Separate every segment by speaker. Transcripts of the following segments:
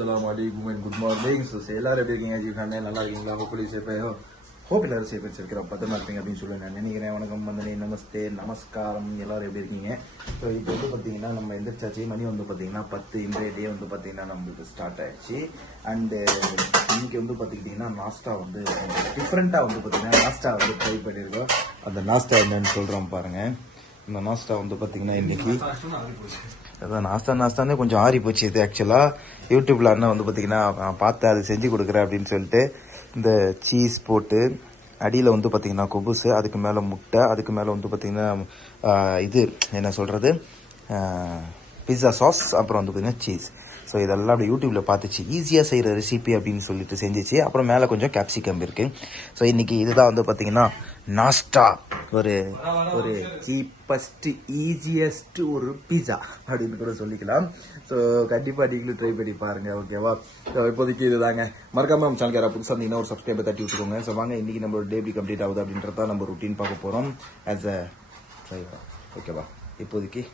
Speaker 1: அஸ்லாம் அலைக்கும் and good morning so எல்லாரும் எப்படி இருக்கீங்க ஜி ஃபேம் நல்லா இருக்கீங்களா ஹோப்ஃபுல்லி சேஃபாக ஹோப் எல்லாரும் சேஃப் இருக்கிற பத்திரமா இருப்பீங்க அப்படின்னு சொல்லி நான் நினைக்கிறேன். வணக்கம் வந்தனே. நமஸ்தே. நமஸ்காரம். எல்லாரும் எப்படி இருக்கீங்க? ஸோ இப்போ வந்து பார்த்தீங்கன்னா நம்ம எந்திரிச்சாச்சு. மணி வந்து பார்த்தீங்கன்னா பத்து. இன்றைய டே வந்து பார்த்தீங்கன்னா நம்மளுக்கு ஸ்டார்ட் ஆயிடுச்சு. அண்டு இன்னைக்கு வந்து பார்த்துக்கிட்டிங்கன்னா நாஸ்டா வந்து டிஃப்ரெண்ட்டாக வந்து பார்த்தீங்கன்னா நாஸ்டா வந்து ட்ரை பண்ணியிருக்கோம். அந்த நாஸ்டா என்னன்னு சொல்கிறோம் பாருங்கள் இந்த நாஸ்டா வந்து பார்த்தீங்கன்னா இன்னைக்கு அதான் நாஸ்தா நாஸ்தானே கொஞ்சம் ஆறி போச்சு இது ஆக்சுவலாக யூடியூப்ல அண்ணன் வந்து பார்த்தீங்கன்னா பார்த்து அது செஞ்சு கொடுக்குறேன் அப்படின்னு சொல்லிட்டு இந்த சீஸ் போட்டு அடியில் வந்து பார்த்தீங்கன்னா கொபுசு அதுக்கு மேலே முட்டை அதுக்கு மேலே வந்து பார்த்தீங்கன்னா இது என்ன சொல்கிறது பிஸ்ஸா சாஸ் அப்புறம் வந்து பார்த்தீங்கன்னா சீஸ் ஸோ இதெல்லாம் அப்படி யூடியூப்பில் பார்த்துச்சு. ஈஸியாக செய்கிற ரெசிபி அப்படின்னு சொல்லிட்டு செஞ்சுச்சு. அப்புறம் மேலே கொஞ்சம் கேப்சிகம் இருக்குது ஸோ இன்றைக்கி இதுதான் வந்து பார்த்தீங்கன்னா நாஸ்டா ஒரு ஒரு சீப்பஸ்ட்டு ஈஸியஸ்ட்டு ஒரு பீஸா அப்படின்னு கூட சொல்லிக்கலாம். ஸோ கண்டிப்பாக நீங்களும் ட்ரை பண்ணி பாருங்கள் ஓகேவா ஸோ இப்போதைக்கு இதுதாங்க. மறக்காமல் நம்ம சேனல் யாராவது புதுசாக இருந்தீங்கன்னா ஒரு சப்ஸ்கிரைபர் தட்டி விட்டுக்கோங்க. ஸோ வாங்க இன்றைக்கி நம்மளோட டே கம்ப்ளீட் ஆகுது அப்படின்றத நம்ம ருட்டீன் பார்க்க போகிறோம் ஆஸ் அ டிரைவர் ஓகேவா இப்போதைக்கு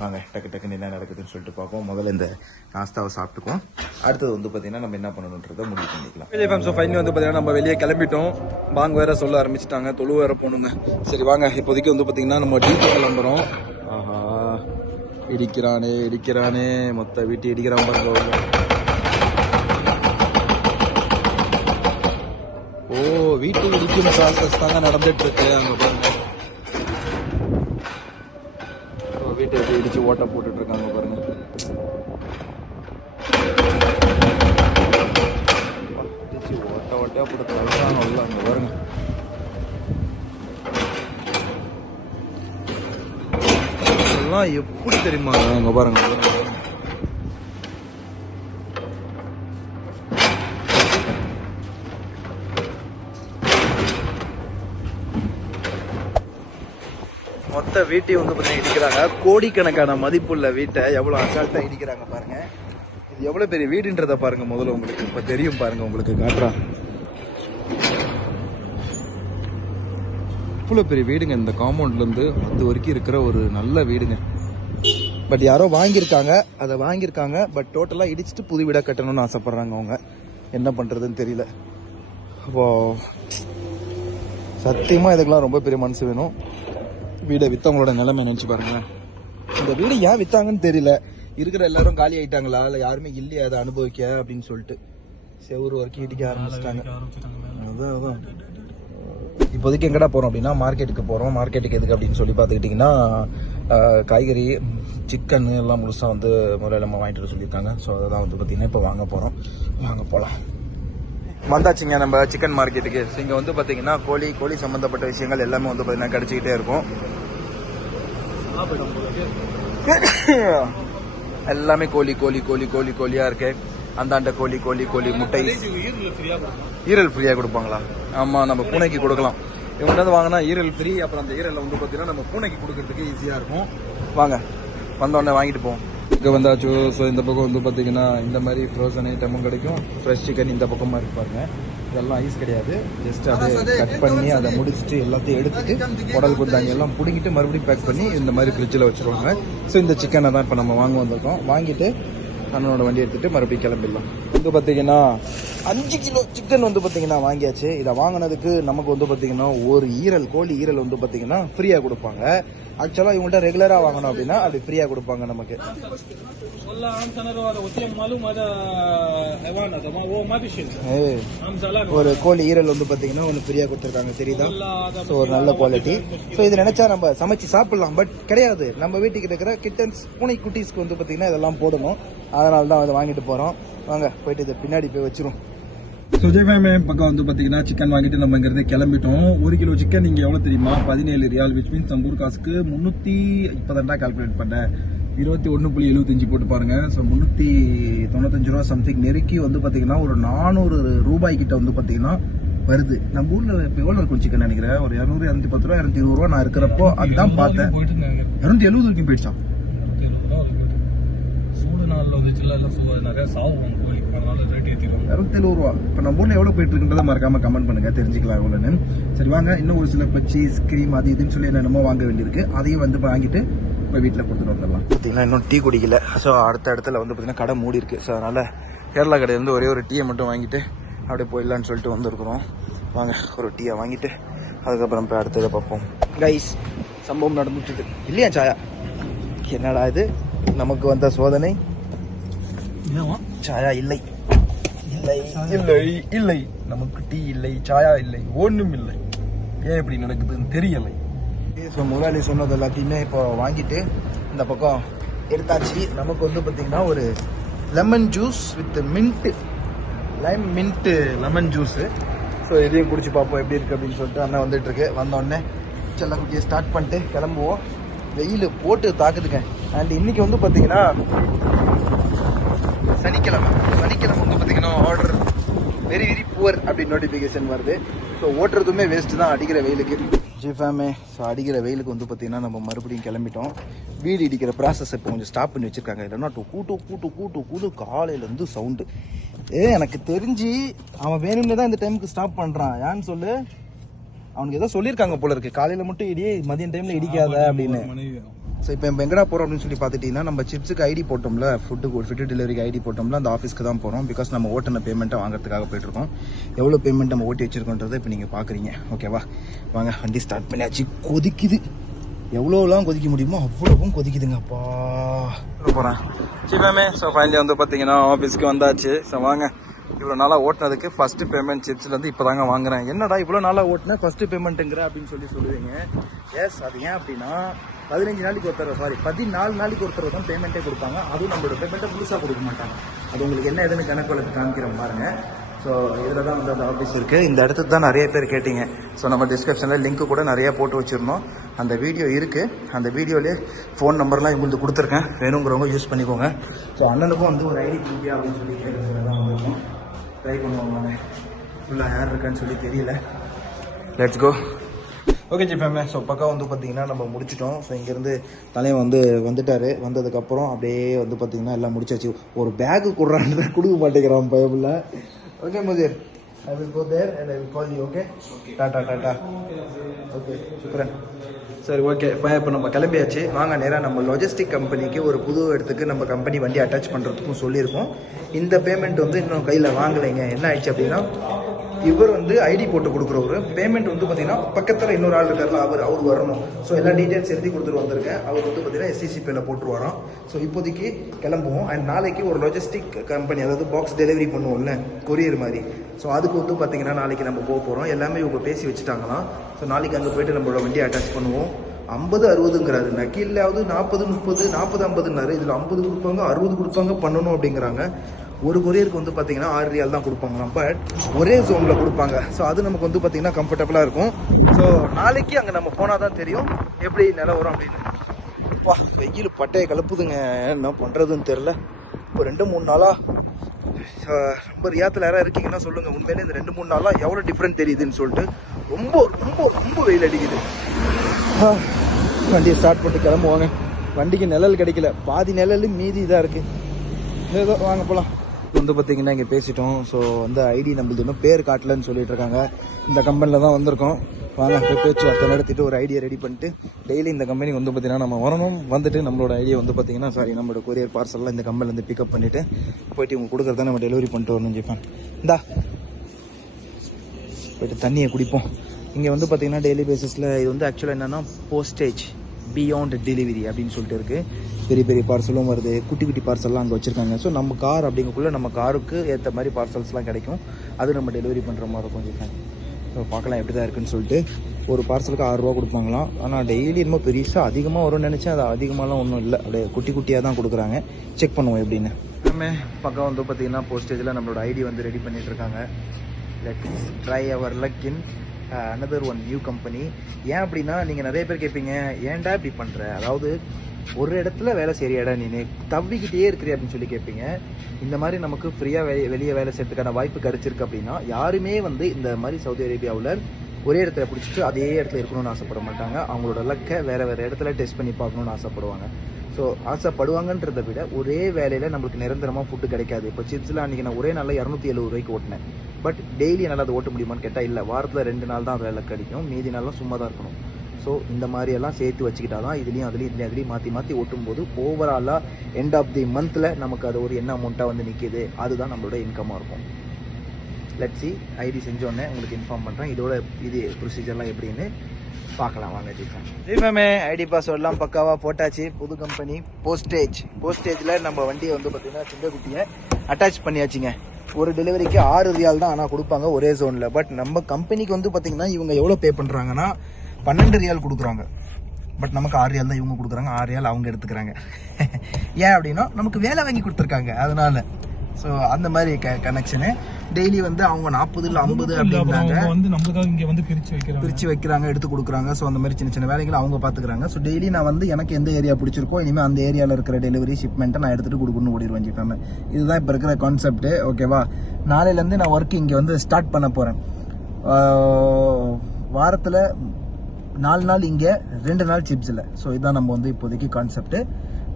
Speaker 1: வாங்க டக்கு டக்குன்னு என்ன நடக்குதுன்னு சொல்லிட்டு பார்ப்போம். முதல்ல இந்த நாஸ்தாவை சாப்பிட்டுக்குவோம். அடுத்தது வந்து பார்த்தீங்கன்னா நம்ம என்ன பண்ணணுன்றதை முடிவு பண்ணிக்கலாம்.
Speaker 2: விஜய் ஃபேம் ஸோ ஃபைனலி வந்து பார்த்தீங்கன்னா நம்ம வெளியே கிளம்பிட்டோம். பாங் வேற சொல்ல ஆரம்பிச்சிட்டாங்க. தொழு வேற போகணுங்க சரி வாங்க. இப்போதைக்கு வந்து பார்த்தீங்கன்னா நம்ம டீக்கு கிளம்புறோம். ஆஹா இடிக்கிறானே இடிக்கிறானே. மொத்த வீட்டு இடிக்கிறான் பாருங்க. ஓ வீட்டு இடிக்கும் ப்ராசஸ் தாங்க நடந்துட்டு இருக்கு. அங்க பாருங்க ஓ, வச்சு ஓட்ட போட்டுட்டு இருக்காங்க பாருங்க ஓட்ட ஓட்டையா போட்டு தள்ளுறாங்க உள்ள அங்க பாருங்க. எப்படி தெரியுமா? அங்க பாருங்க. அங்க வீட்டையும் வந்து பார்த்தீங்கன்னா இடிக்கிறாங்க. கோடிக்கணக்கான மதிப்புள்ள வீட்டை எவ்வளோ அசால்ட்டாக இடிக்கிறாங்க பாருங்க. இது எவ்வளோ பெரிய வீடுன்றத பாருங்க முதல்ல உங்களுக்கு. இப்போ தெரியும் பாருங்க உங்களுக்கு காட்டுறான். இவ்வளோ பெரிய வீடுங்க இந்த காம்பவுண்ட்லேருந்து அது வரைக்கும் இருக்கிற ஒரு நல்ல வீடுங்க. பட் யாரோ வாங்கியிருக்காங்க அதை வாங்கியிருக்காங்க பட் டோட்டலாக இடிச்சிட்டு புது வீடாக கட்டணும்னு ஆசைப்பட்றாங்க அவங்க. என்ன பண்ணுறதுன்னு தெரியல. அப்போ சத்தியமாக இதுக்கெல்லாம் ரொம்ப பெரிய மனசு வேணும். வீடை வித்தவங்களோட நிலைமை நினைச்சு பாருங்களேன். இந்த வீடு ஏன் வித்தாங்கன்னு தெரியல. இருக்கிற எல்லாரும் காலி ஆயிட்டாங்களா? இல்ல யாருமே இல்லையா? அதை அனுபவிக்க அப்படின்னு சொல்லிட்டு. செவ்வறு வரைக்கும் இடிக்க ஆரம்பிச்சிட்டாங்க. அதான் அதான். இப்போதைக்கு எங்கடா போறோம் அப்படின்னா மார்க்கெட்டுக்கு போறோம். மார்க்கெட்டுக்கு எதுக்கு அப்படின்னு சொல்லி பார்த்துக்கிட்டிங்கன்னா காய்கறி சிக்கன் எல்லாம் முழுசா வந்து முதல்ல நம்ம வாங்கிட்டு வர சொல்லியிருக்காங்க. ஸோ அதெல்லாம் வந்து பார்த்தீங்கன்னா இப்போ வாங்க போறோம். வாங்க போகலாம் வந்தாச்சுங்க நம்ம சிக்கன் மார்க்கெட்டுக்கு ஸோ இங்கே வந்து பார்த்தீங்கன்னா கோழி கோழி சம்மந்தப்பட்ட விஷயங்கள் எல்லாமே வந்து பார்த்தீங்கன்னா கிடச்சிக்கிட்டே இருக்கும். எல்லாமே கோழி கோழி கோழி கோழி கோழியா இருக்கு. அந்தாண்ட கோழி கோழி கோழி முட்டை. ஈரல் ஃப்ரீயா கொடுப்பாங்களா? ஆமா நம்ம பூனைக்கு கொடுக்கலாம். இவங்க வாங்கினா ஈரல் ஃப்ரீ அப்புறம் அந்த ஈரல் வந்து பார்த்தீங்கன்னா நம்ம பூனைக்கு கொடுக்கறதுக்கு ஈஸியா இருக்கும். வாங்க வந்தோடனே வாங்கிட்டு போவோம். இங்கே வந்தாச்சு? ஸோ இந்த பக்கம் வந்து பார்த்தீங்கன்னா இந்த மாதிரி ஃப்ரோசன் ஐட்டமும் கிடைக்கும். ஃப்ரெஷ் சிக்கன் இந்த பக்கமா இருக்கு பாருங்க இதெல்லாம் ஐஸ் கிடையாது. ஜஸ்ட் அதை கட் பண்ணி அதை முடிச்சுட்டு எல்லாத்தையும் எடுத்துட்டு உடல் குந்தாங்க எல்லாம் பிடிங்கிட்டு மறுபடியும் பேக் பண்ணி இந்த மாதிரி ஃப்ரிட்ஜில் வச்சிருவாங்க. ஸோ இந்த சிக்கனை தான் இப்போ நம்ம வாங்க வந்திருக்கோம். வாங்கிட்டு அண்ணனோட வண்டி எடுத்துட்டு மறுபடியும் கிளம்பிடலாம். வந்து பார்த்தீங்கன்னா அஞ்சு கிலோ சிக்கன் வந்து பார்த்தீங்கன்னா வாங்கியாச்சு. இதை வாங்கினதுக்கு நமக்கு வந்து பார்த்தீங்கன்னா ஒரு ஈரல் கோழி ஈரல் வந்து பார்த்தீங்கன்னா ஃப்ரீயாக கொடுப்பாங்க. ஆக்சுவலாக இவங்கள்ட்ட ரெகுலராக வாங்கணும் அப்படின்னா அது ஃப்ரீயாக கொடுப்பாங்க நமக்கு.
Speaker 1: ஒரு கோழி ஈரல் வந்து பார்த்தீங்கன்னா ஒன்று ஃப்ரீயாக கொடுத்துருக்காங்க. தெரியுதா? ஸோ ஒரு நல்ல குவாலிட்டி ஸோ இது நினச்சா நம்ம சமைச்சு சாப்பிடலாம். பட் கிடையாது. நம்ம வீட்டுக்கு இருக்கிற கிட்டன்ஸ் பூனை குட்டீஸ்க்கு வந்து பார்த்தீங்கன்னா இதெல்லாம் போடணும். அதனால தான் வந்து வாங்கிட்டு போகிறோம் வாங்க போயிட்டு இதை பின்னாடி போய் வச்சிரும்
Speaker 2: சுஜய் ஃபேமே பக்கம் வந்து பார்த்தீங்கன்னா சிக்கன் வாங்கிட்டு நம்ம இங்கேருந்து கிளம்பிட்டோம். ஒரு கிலோ சிக்கன் நீங்கள் எவ்வளோ தெரியுமா? பதினேழு ரியால் விச் மீன்ஸ் நம்ம ஊர் காசுக்கு முந்நூற்றி இப்போ கால்குலேட் பண்ணேன் இருபத்தி ஒன்று புள்ளி எழுபத்தஞ்சு போட்டு பாருங்க. ஸோ முந்நூற்றி தொண்ணூத்தஞ்சு ரூபா சம்திங் நெருக்கி வந்து பார்த்தீங்கன்னா ஒரு நானூறு ரூபாய்க்கிட்ட வந்து பார்த்தீங்கன்னா வருது. நம்ம ஊரில் இப்போ எவ்வளோ இருக்கும் சிக்கன் நினைக்கிறேன்? ஒரு இரநூறு இரநூத்தி பத்து ரூபா இரநூத்தி இருபது ரூபா நான் இருக்கிறப்போ அதுதான் பார்த்தேன். இரநூத்தி எழுபது வரைக்கும் போயிடுச்சான்
Speaker 3: இல்லை சூ நிறைய சாவும் கோழி அதனால ரேட்
Speaker 2: ரூபா. இப்போ நம்ம ஊர்ல எவ்வளோ போயிட்டு இருக்குன்றதை மறக்காம கமெண்ட் பண்ணுங்க தெரிஞ்சுக்கலாம் எவ்வளோன்னு சரி வாங்க. இன்னும் ஒரு சில இப்போ சீஸ் க்ரீம் அது இதுன்னு சொல்லி என்னென்னமோ வாங்க வேண்டியிருக்கு. அதையும் வந்து வாங்கிட்டு
Speaker 1: இப்போ வீட்டில் கொடுத்துட்டு வந்துடலாம்.
Speaker 2: பார்த்தீங்கன்னா இன்னும் டீ குடிக்கல. ஸோ அடுத்த இடத்துல வந்து பார்த்தீங்கன்னா கடை மூடி இருக்கு. ஸோ அதனால் கேரளா கடையிலேருந்து ஒரே ஒரு டீயை மட்டும் வாங்கிட்டு அப்படியே போயிடலான்னு சொல்லிட்டு வந்திருக்கிறோம். வாங்க ஒரு டீயை வாங்கிட்டு அதுக்கப்புறம் போய் அடுத்ததை பார்ப்போம். கைஸ் சம்பவம் நடந்துட்டு இல்லையா சாயா? என்னடா இது? நமக்கு வந்த சோதனை? சாயா இல்லை. இல்லை. இல்லை. இல்லை. நமக்கு டீ இல்லை சாயா இல்லை ஒன்றும் இல்லை. ஏன் இப்படி நடக்குதுன்னு தெரியலை. ஸோ முதலாளி சொன்னது எல்லாத்தையுமே இப்போ வாங்கிட்டு இந்த பக்கம் எடுத்தாச்சு. நமக்கு வந்து பார்த்தீங்கன்னா ஒரு lemon juice with mint lime mint lemon juice so இதையும் குடிச்சு பார்ப்போம் எப்படி இருக்குது அப்படின்னு சொல்லிட்டு அண்ணன் வந்துட்டு இருக்கு. வந்தோடனே செல்ல குட்டியை ஸ்டார்ட் பண்ணிட்டு கிளம்புவோம். வெயில் போட்டு தாக்குதுங்க. அண்ட் இன்னைக்கு வந்து பார்த்தீங்கன்னா சனிக்கிழமை. சனிக்கிழமை வந்து பார்த்தீங்கன்னா ஆர்டர் வெரி வெரி புவர் அப்படின்னு நோட்டிஃபிகேஷன் வருது. ஸோ ஓட்டுறதுமே வேஸ்ட்டு தான் அடிக்கிற வெயிலுக்கு. ஜி ஃபேமே ஸோ அடிக்கிற வெயிலுக்கு வந்து பார்த்தீங்கன்னா நம்ம மறுபடியும் கிளம்பிட்டோம். வீடு இடிக்கிற ப்ராசஸ் இப்போ கொஞ்சம் ஸ்டாப் பண்ணி வச்சிருக்காங்க. இல்லைன்னா கூட்டு கூட்டு கூட்டு கூட்டு காலையிலேருந்து சவுண்டு ஏ எனக்கு தெரிஞ்சு அவன் வேணும்னே தான் இந்த டைமுக்கு ஸ்டாப் பண்ணுறான் ஏன்னு சொல்லு? அவனுக்கு ஏதோ சொல்லியிருக்காங்க போல இருக்கு. காலையில் மட்டும் இடி மதியம் டைமில் இடிக்காத அப்படின்னு. ஸோ இப்போ இப்போ எங்கடா போகிறோம் அப்படின்னு சொல்லி பார்த்துட்டிங்கன்னா நம்ம சிப்ஸுக்கு ஐடி போட்டோம்ல ஃபுட்டுக்கு ஒரு ஃபுட்டு டெலிவரிக்கு ஐடி போட்டோம்ல அந்த ஆஃபீஸ்க்கு தான் போகிறோம் பிகாஸ் நம்ம ஓட்டின பேமெண்ட்டை வாங்குறதுக்காக போயிட்டுருக்கோம். எவ்வளோ பேமெண்ட் நம்ம ஓட்டி வச்சிருக்கோன்றதை இப்போ நீங்கள் பார்க்குறீங்க ஓகேவா வாங்க வண்டி ஸ்டார்ட் பண்ணியாச்சு. கொதிக்குது. எவ்வளோலாம் கொதிக்க முடியுமோ அவ்வளோவும் கொதிக்குதுங்க அப்பா. போகிறேன் சிவமே ஸோ ஃபைனலி வந்து பார்த்தீங்கன்னா ஆஃபீஸ்க்கு வந்தாச்சு. ஸோ வாங்க. இவ்வளோ நாளாக ஓட்டினதுக்கு ஃபஸ்ட்டு பேமெண்ட் சிப்ஸ்லேருந்து இப்போ தாங்க வாங்குறேன். என்னடா இவ்வளோ நாளாக ஓட்டினேன் ஃபஸ்ட்டு பேமெண்ட்டுங்கிற அப்படின்னு சொல்லி சொல்லுவீங்க. எஸ் அது ஏன் அப்படின்னா பதினஞ்சு நாளைக்கு ஒரு சாரி பதினாலு நாளைக்கு ஒருத்தர தான் பேமெண்ட்டே கொடுப்பாங்க. அதுவும் நம்மளோட பேமெண்ட்டை புதுசாக கொடுக்க மாட்டாங்க. அது உங்களுக்கு என்ன எதுன்னு கணக்கு வழக்கு காமிக்கிறேன் பாருங்க. ஸோ இதில் தான் வந்து அந்த ஆஃபீஸ் இருக்குது இந்த இடத்துக்கு தான் நிறைய பேர் கேட்டீங்க. ஸோ நம்ம டிஸ்கிரிப்ஷனில் லிங்க் கூட நிறையா போட்டு வச்சுருந்தோம். அந்த வீடியோ இருக்குது அந்த வீடியோலேயே ஃபோன் நம்பர்லாம் உங்களுக்கு கொடுத்துருக்கேன். வேணுங்கிறவங்க யூஸ் பண்ணிக்கோங்க. ஸோ அண்ணனுக்கும் வந்து ஒரு ஐடி கொடுப்பியா அப்படின்னு சொல்லி கேட்குறது தான் வந்திருக்கோம். ட்ரை பண்ணுவாங்க ஃபுல்லாக யார் இருக்கான்னு சொல்லி தெரியல. லெட்ஸ் கோ ஓகே ஜிஃபேமே ஸோ பக்கம் வந்து பார்த்தீங்கன்னா நம்ம முடிச்சிட்டோம். ஸோ இங்கேருந்து தலைவன் வந்து வந்துட்டார். வந்ததுக்கப்புறம் அப்படியே வந்து பார்த்தீங்கன்னா எல்லாம் முடிச்சாச்சு. ஒரு பேக்கு கொடுறான்னு கொடுக்க மாட்டேங்கிறான் பயபில் ஓகே முதிர் I will go there and I will call you okay tata tata okay சுக்ரன் சரி ஓகே இப்போ இப்போ நம்ம கிளம்பியாச்சு. வாங்க நேராக நம்ம லாஜிஸ்டிக் கம்பெனிக்கு ஒரு புது இடத்துக்கு நம்ம கம்பெனி வண்டி அட்டாச் பண்ணுறதுக்கும் சொல்லியிருக்கோம். இந்த பேமெண்ட் வந்து இன்னும் கையில் வாங்கலைங்க. என்ன ஆயிடுச்சு அப்படின்னா இவர் வந்து ஐடி போட்டு கொடுக்குறவரு. பேமெண்ட் வந்து பார்த்தீங்கன்னா பக்கத்தில் இன்னொரு ஆள் இருக்கார்ல அவர் அவர் வரணும். ஸோ எல்லா டீட்டெயில்ஸ் எழுதி கொடுத்துட்டு வந்திருக்கேன். அவர் வந்து பார்த்தீங்கன்னா எஸ்சிசிபியில் போட்டு போட்டுருவாராம். ஸோ இப்போதைக்கு கிளம்புவோம். அண்ட் நாளைக்கு ஒரு லாஜிஸ்டிக் கம்பெனி அதாவது பாக்ஸ் டெலிவரி பண்ணுவோம்ல கொரியர் மாதிரி. ஸோ அதுக்கு வந்து பார்த்தீங்கன்னா நாளைக்கு நம்ம போக போகிறோம் எல்லாமே இவங்க பேசி வச்சுட்டாங்களாம். ஸோ நாளைக்கு அங்கே போயிட்டு நம்மளோட வண்டியை அட்டாச் பண்ணுவோம். ஐம்பது அறுபதுங்கிறாரு. நக்கீல்லாவது நாற்பது முப்பது நாற்பது ஐம்பதுன்னாரு. இதில் ஐம்பது கொடுப்பாங்க அறுபது கொடுப்பாங்க பண்ணணும் அப்படிங்கிறாங்க. ஒரு கொரியருக்கு வந்து பார்த்தீங்கன்னா ஆறு ரியால் தான் கொடுப்பாங்களாம். பட் ஒரே ஜோனில் கொடுப்பாங்க. ஸோ அது நமக்கு வந்து பார்த்தீங்கன்னா கம்ஃபர்டபுளாக இருக்கும். ஸோ நாளைக்கு அங்கே நம்ம போனால் தான் தெரியும். எப்படி நிலவரம் அப்படின்னு. அப்பா வெயில் பட்டையை கலப்புதுங்க. என்ன பண்ணுறதுன்னு தெரில இப்போ ரெண்டு மூணு நாளாக ரொம்ப ரியாத்தில் யாராவது இருக்கீங்கன்னா சொல்லுங்கள் உண்மையிலே இந்த ரெண்டு மூணு நாளாக எவ்வளோ டிஃப்ரெண்ட் தெரியுதுன்னு சொல்லிட்டு ரொம்ப ரொம்ப ரொம்ப வெயில் அடிக்குது. வண்டியை ஸ்டார்ட் பண்ணிட்டு கிளம்புவாங்க. வண்டிக்கு நிழல் கிடைக்கல. பாதி நிழல் மீதி இதாக இருக்குது ஏதோ வாங்க போகலாம் வந்து பார்த்தீங்கன்னா இங்கே பேசிட்டோம். ஸோ வந்து ஐடி நம்மளுக்கு இன்னும் பேர் காட்டலன்னு சொல்லிட்டு இருக்காங்க. இந்த கம்பெனியில் தான் வந்திருக்கோம். வாங்க போய் பேச்சுவார்த்தை நடத்திட்டு ஒரு ஐடியா ரெடி பண்ணிட்டு டெய்லி இந்த கம்பெனி வந்து பார்த்தீங்கன்னா நம்ம வரணும். வந்துட்டு நம்மளோட ஐடியா வந்து பார்த்தீங்கன்னா சாரி நம்மளோட கொரியர் பார்சல்லாம் இந்த கம்பெனிலேருந்து பிக்கப் பண்ணிட்டு போயிட்டு இவங்க கொடுக்குறத நம்ம டெலிவரி பண்ணிட்டு வரணும் ஜிஃபான் இந்தா. போயிட்டு தண்ணியை குடிப்போம். இங்கே வந்து பார்த்தீங்கன்னா டெய்லி பேசிஸில் இது வந்து ஆக்சுவலாக என்னென்னா போஸ்டேஜ் பியாண்ட் டெலிவரி அப்படின்னு சொல்லிட்டு இருக்குது பெரிய பெரிய பார்சலும் வருது. குட்டி குட்டி பார்சல்லாம் அங்கே வச்சுருக்காங்க. ஸோ நம்ம கார் அப்படிங்கக்குள்ளே நம்ம காருக்கு ஏற்ற மாதிரி பார்சல்ஸ்லாம் கிடைக்கும். அது நம்ம டெலிவரி பண்ணுற மாதிரி இருக்கும் கொஞ்சம் ஸோ பார்க்கலாம் எப்படி தான் இருக்குன்னு சொல்லிட்டு. ஒரு பார்சலுக்கு ஆறுரூவா கொடுப்பாங்களாம். ஆனால் டெய்லி என்னமோ பெருசாக அதிகமாக வரும்னு நினச்சேன். அது அதிகமாகலாம் ஒன்றும் இல்லை. அப்படியே குட்டி குட்டியாக தான் கொடுக்குறாங்க. செக் பண்ணுவோம் எப்படின்னு. நம்ம பக்கம் வந்து பார்த்தீங்கன்னா போஸ்டேஜில் நம்மளோட ஐடி வந்து ரெடி பண்ணிகிட்டு இருக்காங்க. Let try our luck in another one new company ஏன் அப்படின்னா நீங்கள் நிறைய பேர் கேட்பீங்க ஏன்டா இப்படி பண்ணுற அதாவது ஒரு இடத்துல வேலை செய்யறியாடா நீ தவிக்கிட்டே இருக்கிறிய அப்படின்னு சொல்லி கேட்பீங்க. இந்த மாதிரி நமக்கு ஃப்ரீயாக வெளியே வெளியே வேலை செய்யறதுக்கான வாய்ப்பு கிடைச்சிருக்கு அப்படின்னா யாருமே வந்து இந்த மாதிரி சவுதி அரேபியாவில் ஒரே இடத்துல பிடிச்சிட்டு அதே இடத்துல இருக்கணும்னு ஆசைப்பட மாட்டாங்க. அவங்களோட லக்கை வேற வேற இடத்துல டெஸ்ட் பண்ணி பார்க்கணும்னு ஆசைப்படுவாங்க. ஸோ ஆசைப்படுவாங்கன்றதை விட ஒரே வேலையில் நம்மளுக்கு நிரந்தரமாக ஃபுட்டு கிடைக்காது. இப்போ சிப்ஸில் அன்றைக்கி நான் ஒரே நாளில் இரநூத்தி எழுபது ரூபாய்க்கு ஓட்டினேன். பட் டெய்லி என்னால் அதை ஓட்ட முடியுமான்னு கேட்டால் இல்லை வாரத்தில் ரெண்டு நாள் தான் வேலை கிடைக்கும் மீதி நாளும் சும்மா தான் இருக்கணும். ஸோ இந்த மாதிரி எல்லாம் சேர்த்து வச்சுக்கிட்டா தான் இதுலேயும் அதுலேயும் இதுலேயும் அதுலேயும் மாற்றி மாற்றி ஓட்டும் போது ஓவராலாக எண்ட் ஆஃப் தி மந்தில் நமக்கு அது ஒரு என்ன அமௌண்ட்டாக வந்து நிற்கிது அதுதான் நம்மளோட இன்கமாக இருக்கும். லெட் சி ஐடி செஞ்சோடனே உங்களுக்கு இன்ஃபார்ம் பண்ணுறேன் இதோட இது ப்ரொசீஜர்லாம் எப்படின்னு பார்க்கலாம். வாங்க ஜிஃபேமே ஐடி பாஸ்வேர்ட்லாம் பக்காவாக போட்டாச்சு. புது கம்பெனி போஸ்டேஜ் போஸ்டேஜில் நம்ம வண்டியை வந்து பார்த்தீங்கன்னா சிங்கக்குட்டியை அட்டாச் பண்ணியாச்சுங்க. ஒரு டெலிவரிக்கு ஆறு ரியால் தான் ஆனால் கொடுப்பாங்க ஒரே ஜோனில் பட் நம்ம கம்பெனிக்கு வந்து பார்த்தீங்கன்னா இவங்க எவ்வளோ பே பண்ணுறாங்கன்னா பன்னெண்டு ரியால் கொடுக்குறாங்க பட் நமக்கு ஆறு ரியால் தான் இவங்க கொடுக்குறாங்க. ஆறு ரியால் அவங்க எடுத்துக்கிறாங்க. ஏன் அப்படின்னா நமக்கு வேலை வாங்கி கொடுத்துருக்காங்க. அதனால. ஸோ அந்த மாதிரி க கனெக்ஷனு டெய்லி வந்து அவங்க நாற்பது இல்லை ஐம்பது அப்படின்னாங்க.
Speaker 1: வந்து நம்மளுக்காக இங்க வந்து பிரிச்சு வைக்கிறாங்க.
Speaker 2: பிரிச்சு வைக்கிறாங்க எடுத்து கொடுக்குறாங்க. ஸோ அந்த மாதிரி சின்ன சின்ன வேலைகளை அவங்க பார்த்துக்கிறாங்க. ஸோ டெய்லி நான் வந்து எனக்கு எந்த ஏரியா பிடிச்சிருக்கோ இனிமேல் அந்த ஏரியாவில் இருக்கிற டெலிவரி ஷிப்மெண்ட்டை நான் எடுத்துகிட்டு கொடுக்கணும்னு ஓடிடுவேன் ஜிஃபேம் இதுதான் இப்போ இருக்கிற கான்செப்ட் ஓகேவா நாளையிலேருந்து நான் ஒர்க் இங்கே வந்து ஸ்டார்ட் பண்ண போகிறேன் வாரத்தில் நாலு நாள் இங்கே ரெண்டு நாள் சிப்ஸில். ஸோ இதுதான் நம்ம வந்து இப்போதைக்கு கான்செப்ட்டு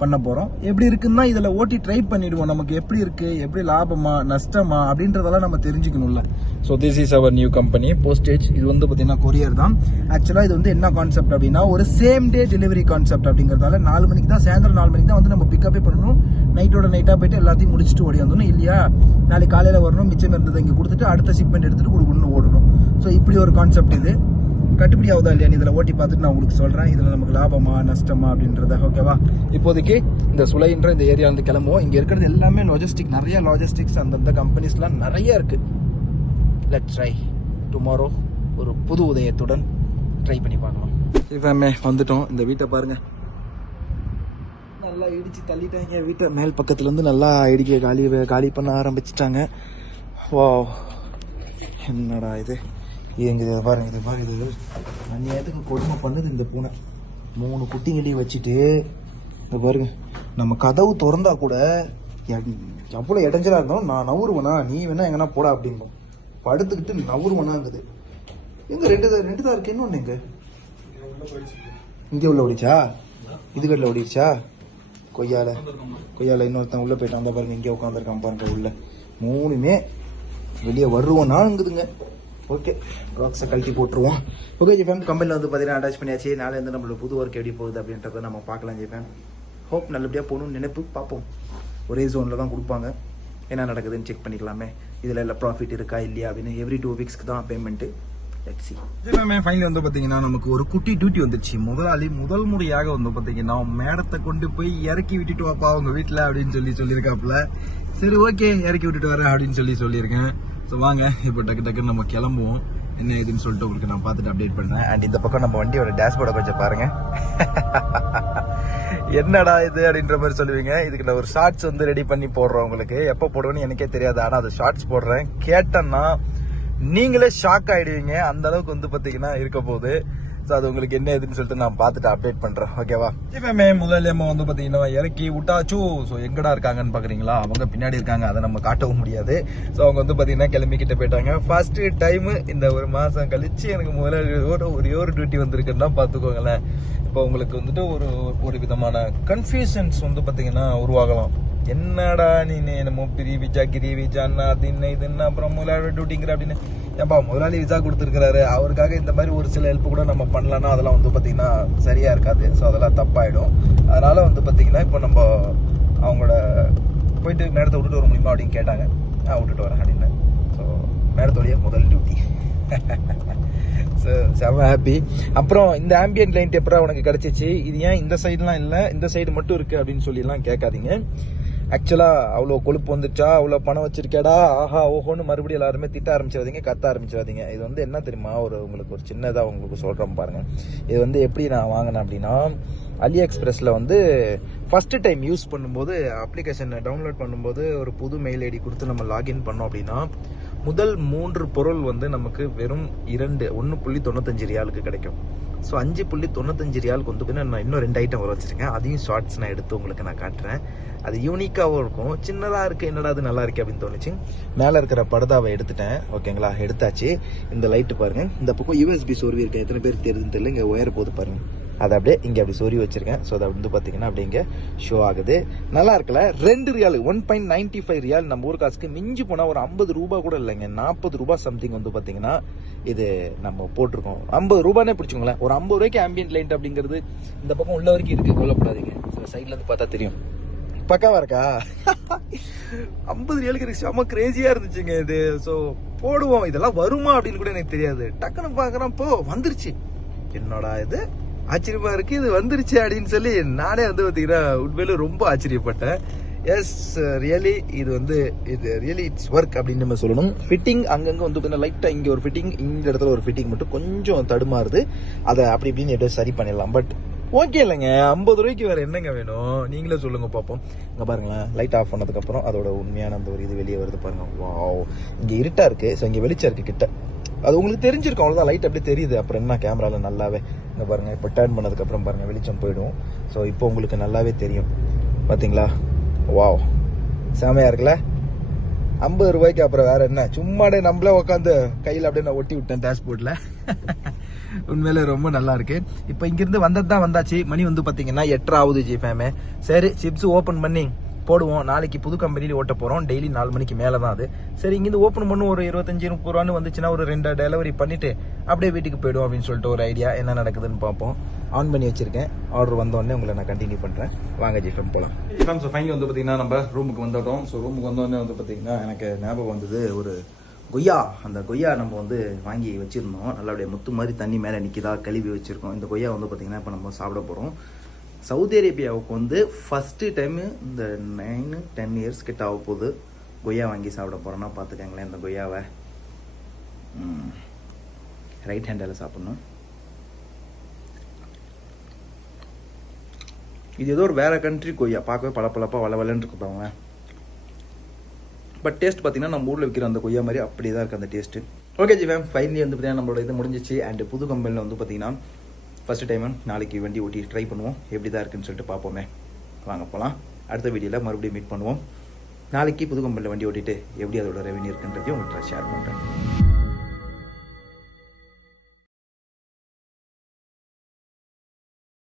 Speaker 2: பண்ண போகிறோம் எப்படி இருக்குன்னா இதில் ஓட்டி ட்ரை பண்ணிடுவோம். நமக்கு எப்படி இருக்குது எப்படி லாபமா நஷ்டமா அப்படின்றதெல்லாம் நம்ம தெரிஞ்சுக்கணும்ல. So this is our new company postage இது வந்து பார்த்தீங்கன்னா கொரியர் தான். ஆக்சுவலாக இது வந்து என்ன கான்செப்ட் அப்படின்னா ஒரு சேம் டே டெலிவரி கான்செப்ட் அப்படிங்கிறதால நாலு மணிக்கு தான் சாயந்தரம் நாலு மணிக்கு தான் வந்து நம்ம பிக்கப்பே பண்ணணும். நைட்டோட நைட்டாக போயிட்டு எல்லாத்தையும் முடிச்சுட்டு ஓடி வந்துடணும். இல்லையா? நாளைக்கு காலையில் வரணும் மிச்சம் இருந்ததை இங்கே கொடுத்துட்டு அடுத்த ஷிப்மெண்ட் எடுத்துகிட்டு கொடுக்கணும்னு ஓடணும். ஸோ இப்படி ஒரு கான்செப்ட் இது. கட்டுப்படி ஆகுதா இல்லையா இதில் ஓட்டி பார்த்துட்டு நான் உங்களுக்கு சொல்கிறேன் இதில் நமக்கு லாபமா நஷ்டமா அப்படின்றத ஓகேவா இப்போதைக்கு இந்த சுலைன்ற இந்த ஏரியா கிளம்புவோம். இங்கே இருக்கிறது எல்லாமே லாஜிஸ்டிக் நிறைய லாஜிஸ்டிக்ஸ் அந்தந்த கம்பெனிஸ்லாம் நிறைய இருக்கு. லெட் ட்ரை டுமாரோ ஒரு புது உதயத்துடன் ட்ரை பண்ணி பார்க்கலாம். இப்போ வந்துட்டோம். இந்த வீட்டை பாருங்க. நல்லா இடிச்சு தள்ளிட்டாங்க. வீட்டை மேல் பக்கத்துல இருந்து நல்லா இடிக்க காலி காலி பண்ண ஆரம்பிச்சிட்டாங்க. வா என்னடா இது? இங்கே இதை பாருங்க இது பாருங்க இது அந்நியத்துக்கு கொடுமை பண்ணுது இந்த பூனை. மூணு குட்டிங்களையும் வச்சுட்டு இந்த பாருங்க. நம்ம கதவு திறந்தா கூட எவ்வளோ இடைஞ்சலாக இருந்தாலும் நான் நவுருவேனா நீ வேணா எங்கன்னா போடா அப்படிம்போம் படுத்துக்கிட்டு நவுருவனாங்குது. எங்க ரெண்டு தான் ரெண்டு தான் இருக்கு இன்னொன்று எங்க? இங்கே உள்ள ஓடிச்சா? இது கட்டில் கொய்யால. கொய்யால இன்னொருத்தன் உள்ள போயிட்டான். அந்த பாருங்க இங்கே உட்காந்துருக்கான் பாருங்க உள்ள. மூணுமே வெளியே வருவோம்னாங்குதுங்க ஓகே ராக்ஸை கழட்டி போட்டுருவோம். ஓகே ஜிஃபேம் கம்பெனியில் வந்து பார்த்தீங்கன்னா அட்டாச் பண்ணியாச்சு. நாளை இருந்து நம்மளோட புது ஒர்க் எப்படி போகுது அப்படின்றத நம்ம பார்க்கலாம் ஜிஃபேம் ஹோப் நல்லபடியாக போகணும்னு நினைப்பு பார்ப்போம். ஒரே ஜோனில் தான் கொடுப்பாங்க. என்ன நடக்குதுன்னு செக் பண்ணிக்கலாமே. இதில் எல்லாம் ப்ராஃபிட் இருக்கா இல்லையா அப்படின்னு எவ்ரி டூ வீக்ஸ்க்கு தான் பேமெண்ட்டு லெட்ஸ் சி ஃபைனல் வந்து பார்த்தீங்கன்னா நமக்கு ஒரு குட்டி டியூட்டி வந்துருச்சு. முதலாளி முதல் முறையாக வந்து பாத்தீங்கன்னா மேடத்தை கொண்டு போய் இறக்கி விட்டுட்டு வாப்பா அவங்க வீட்டுல அப்படின்னு சொல்லி சொல்லியிருக்காப்புல. சரி ஓகே இறக்கி விட்டுட்டு வரேன் அப்படின்னு சொல்லி சொல்லியிருக்கேன். ஸோ வாங்க இப்போ டக்கு டக்குன்னு நம்ம கிளம்புவோம். என்ன இதுன்னு சொல்லிட்டு உங்களுக்கு நான் பார்த்துட்டு அப்டேட் பண்ணேன் அண்ட் இந்த பக்கம் நம்ம வண்டியோட டேஷ்போர்டை கொஞ்சம் பாருங்க. என்னடா இது அப்படின்ற மாதிரி சொல்லுவீங்க. இதுக்கு நான் ஒரு ஷார்ட்ஸ் வந்து ரெடி பண்ணி போடுறோம் உங்களுக்கு. எப்போ போடுவேன்னு எனக்கே தெரியாது. ஆனால் அது ஷார்ட்ஸ் போடுறேன். கேட்டேன்னா நீங்களே ஷாக் ஆயிடுவீங்க. அந்த அளவுக்கு வந்து பார்த்தீங்கன்னா இருக்க போகுது. ஸோ அது உங்களுக்கு என்ன ஏதுன்னு சொல்லிட்டு நான் பார்த்துட்டு அப்டேட் பண்ணுறேன் ஓகேவா இப்போமே முதல்ல நம்ம வந்து பார்த்தீங்கன்னா இறக்கி விட்டாச்சு. ஸோ எங்கடா இருக்காங்கன்னு பார்க்குறீங்களா அவங்க பின்னாடி இருக்காங்க அதை நம்ம காட்டவும் முடியாது. ஸோ அவங்க வந்து பார்த்தீங்கன்னா கிளம்பிக்கிட்ட போயிட்டாங்க. ஃபர்ஸ்ட்டு டைமு இந்த ஒரு மாதம் கழித்து எனக்கு முதலாளியோட ஒரு ஒரே ஒரு டியூட்டி வந்திருக்குன்னா பார்த்துக்கோங்களேன். இப்போ உங்களுக்கு வந்துட்டு ஒரு ஒரு விதமான கன்ஃபியூஷன்ஸ் வந்து பார்த்தீங்கன்னா உருவாகலாம். என்னடா நீ என்னமோ பிரி விஜா கிரி விஜான்னா அது என்ன இது அப்புறம் முதலாளி டியூட்டிங்கிற அப்படின்னு. ஏன்பா முதலாளி விசா கொடுத்துருக்காரு அவருக்காக இந்த மாதிரி ஒரு சில ஹெல்ப் கூட நம்ம பண்ணலன்னா அதெல்லாம் வந்து பார்த்தீங்கன்னா சரியா இருக்காது. ஸோ அதெல்லாம் தப்பாயிடும். அதனால வந்து பார்த்தீங்கன்னா இப்போ நம்ம அவங்களோட போயிட்டு மேடத்தை விட்டுட்டு வர முடியுமா அப்படின்னு கேட்டாங்க. நான் விட்டுட்டு வரேன் அப்படின்னு. ஸோ மேடத்தோடைய முதல் டியூட்டி ஸோ செம ஹாப்பி அப்புறம் இந்த ஆம்பியன் லைன் எப்பரா உனக்கு கிடைச்சிச்சு? இது ஏன் இந்த சைடுலாம் இல்லை? இந்த சைடு மட்டும் இருக்குது அப்படின்னு சொல்லிலாம் கேட்காதீங்க. ஆக்சுவலாக அவ்வளோ கொழுப்பு வந்துச்சா? அவ்வளோ பணம் வச்சிருக்கேடா ஆஹா ஓஹோன்னு மறுபடியும் எல்லாருமே திட்ட ஆரம்பிச்சிடாதீங்க கத்த ஆரம்பிச்சிடாதீங்க. இது வந்து என்ன தெரியுமா? ஒரு உங்களுக்கு ஒரு சின்னதாக உங்களுக்கு சொல்கிறோம் பாருங்கள் இது வந்து எப்படி நான் வாங்கினேன் அப்படின்னா அலி எக்ஸ்பிரஸில் வந்து ஃபஸ்ட்டு டைம் யூஸ் பண்ணும்போது அப்ளிகேஷனை டவுன்லோட் பண்ணும்போது ஒரு புது மெயில் ஐடி கொடுத்து நம்ம லாகின் பண்ணோம் அப்படின்னா முதல் மூன்று பொருள் வந்து நமக்கு வெறும் இரண்டு ஒன்று புள்ளி தொண்ணூத்தஞ்சு ரியாலுக்கு கிடைக்கும். ஸோ அஞ்சு புள்ளி தொண்ணூத்தஞ்சு ரியாலுக்கு வந்து பார்த்தீங்கன்னா நான் இன்னும் ரெண்டு ஐட்டம் வர வச்சிருக்கேன். அதையும் ஷார்ட்ஸ் நான் எடுத்து உங்களுக்கு நான் காட்டுறேன். அது யூனிக்காகவும் இருக்கும். சின்னதாக இருக்குது என்னடா அது நல்லா இருக்கு அப்படின்னு தோணுச்சு. மேலே இருக்கிற படுதாவை எடுத்துட்டேன். ஓகேங்களா எடுத்தாச்சு. இந்த லைட்டு பாருங்கள் இந்த பக்கம் யூஎஸ்பி சொருவி இருக்கு. எத்தனை பேருக்கு தெரியுதுன்னு தெரியல. இங்கே ஒயர் போது பாருங்க. அதை அப்படியே இங்கே அப்படி சொருவி வச்சிருக்கேன். ஸோ அதை வந்து பார்த்தீங்கன்னா அப்படியே இங்கே ஷோ ஆகுது. நல்லா இருக்குல்ல? ரெண்டு riyal one point ninety five riyal நம்ம ஊர் காசுக்கு மிஞ்சி போனால் ஒரு ஐம்பது ரூபா கூட இல்லைங்க. நாற்பது ரூபா சம்திங் வந்து பார்த்தீங்கன்னா இது நம்ம போட்டிருக்கோம். ஐம்பது ரூபானே பிடிச்சிங்களேன் ஒரு ஐம்பது ரூபாய்க்கு ஆம்பியன்ட் லைட் அப்படிங்கிறது இந்த பக்கம் உள்ள வரைக்கும் இருக்கு. கொல்லப்படாதீங்க சில சைட்லேருந்து பார்த்தா தெரியும். பக்காவா இருக்கா? ஐம்பது ரியலுக்கு எனக்கு செம்ம கிரேசியா இருந்துச்சுங்க இது. ஸோ போடுவோம். இதெல்லாம் வருமா அப்படின்னு கூட எனக்கு தெரியாது. டக்குன்னு பார்க்குறேன். போ வந்துருச்சு. என்னோட இது? ஆச்சரியமா இருக்கு. இது வந்துருச்சு அப்படின்னு சொல்லி நானே வந்து பாத்தீங்கன்னா உண்மையில ரொம்ப ஆச்சரியப்பட்டேன். எஸ் ரியலி இது வந்து இது ரியலி இட்ஸ் ஒர்க் அப்படின்னு நம்ம சொல்லணும். ஃபிட்டிங் அங்கங்க வந்து பார்த்தீங்கன்னா லைட்டாக இங்கே ஒரு ஃபிட்டிங் இந்த இடத்துல ஒரு ஃபிட்டிங் மட்டும் கொஞ்சம் தடுமாறுது. அதை அப்படி இப்படின்னு எப்படியோ சரி பண்ணிடலாம். பட் ஓகே இல்லைங்க. ஐம்பது ரூபாய்க்கு வேற என்னங்க வேணும்? நீங்களே சொல்லுங்க பார்ப்போம். இங்க பாருங்களேன். லைட் ஆஃப் பண்ணதுக்கு அப்புறம் அதோட உண்மையான அந்த ஒரு இது வெளியே வருது பாருங்க. வாவ் இங்க இருட்டா இருக்கு. ஸோ இங்க வெளிச்சம் இருக்கு கிட்ட. அது உங்களுக்கு தெரிஞ்சிருக்கும். அவ்வளோதான் லைட் அப்படியே தெரியுது. அப்புறம் என்ன? கேமராவில் நல்லாவே. இங்க பாருங்க. இப்போ டேர்ன் பண்ணதுக்கு அப்புறம் பாருங்க. வெளிச்சம் போயிடும். ஸோ இப்போ உங்களுக்கு நல்லாவே தெரியும். பார்த்தீங்களா வாவ் செமையா இருக்குல்ல? ஐம்பது ரூபாய்க்கு அப்புறம் வேற என்ன? சும்மாடே நம்மளே உட்காந்து கையில் அப்படியே நான் ஒட்டி விட்டேன் டேஷ்போர்ட்ல உண்மையிலே ரொம்ப நல்லா இருக்கு. இப்போ இங்கிருந்து வந்தது தான் வந்தாச்சு. மணி வந்து பார்த்தீங்கன்னா எட்டரை ஆகுது ஜி ஃபேமே சரி சிப்ஸ் ஓப்பன் பண்ணி. போடுவோம். நாளைக்கு புது கம்பெனியில் ஓட்ட போகிறோம் டெய்லி நாலு மணிக்கு மேலே தான் அது. சரி இங்கேருந்து ஓப்பன் பண்ணு ஒரு இருபத்தஞ்சு முப்பது ரூபான்னு வந்துச்சுன்னா ஒரு ரெண்டு டெலிவரி பண்ணிவிட்டு அப்படியே வீட்டுக்கு போயிடும் அப்படின்னு சொல்லிட்டு ஒரு ஐடியா என்ன நடக்குதுன்னு பார்ப்போம். ஆன் பண்ணி வச்சிருக்கேன். ஆர்டர் வந்தோடனே உங்களை நான் கண்டினியூ பண்ணுறேன் வாங்க ஜிஃபம் போகலாம் ஜிஃபம் ஸோ ஃபைனல் வந்து பார்த்தீங்கன்னா நம்ம ரூமுக்கு வந்துட்டோம். ஸோ ரூமுக்கு வந்தோடனே வந்து பார்த்தீங்கன்னா எனக்கு ஞாபகம் வந்தது ஒரு கொய்யா. அந்த கொய்யா நம்ம வந்து வாங்கி வச்சிருந்தோம். நல்லபடியாக முத்து மாதிரி தண்ணி மேலே நிற்கிதா கழுவி வச்சுருக்கோம். இந்த கொய்யா வந்து பார்த்தீங்கன்னா இப்போ நம்ம சாப்பிட போகிறோம் சவுதி அரேபியாவுக்கு வந்து ஃபஸ்ட்டு டைமு இந்த நைனு டென் இயர்ஸ் கிட்ட ஆக போகுது. கொய்யா வாங்கி சாப்பிட போகிறோன்னா பார்த்துக்கங்களேன் இந்த கொய்யாவை. ரைட் ஹேண்டில் சாப்பிட்ணும். இது ஏதோ ஒரு வேற கண்ட்ரி கொய்யா. பார்க்கவே பளபளப்பா வளவலன்னு இருக்கு பாருங்க. பட் டேஸ்ட் பார்த்தீங்கன்னா நம்ம ஊரில் விற்கிற அந்த கொய்யா மாதிரி அப்படியே தான் இருக்குது அந்த taste okay ji ma'am finally வந்து பார்த்தீங்கன்னா நம்மளோட இது முடிஞ்சிச்சு. அண்ட் புது கம்பெனியில் வந்து பார்த்தீங்கன்னா ஃபஸ்ட்டு டைம் நாளைக்கு வண்டி ஓட்டி ட்ரை பண்ணுவோம். எப்படி தான் இருக்குன்னு சொல்லிட்டு பார்ப்போமே. வாங்க போகலாம் அடுத்த வீடியோவில் மறுபடியும் மீட் பண்ணுவோம். நாளைக்கு புது வண்டி ஓட்டிட்டு எப்படி அதோட ரெவன்யூ இருக்குன்றதையும் உங்கள்கிட்ட ஷேர் பண்ணுறேன்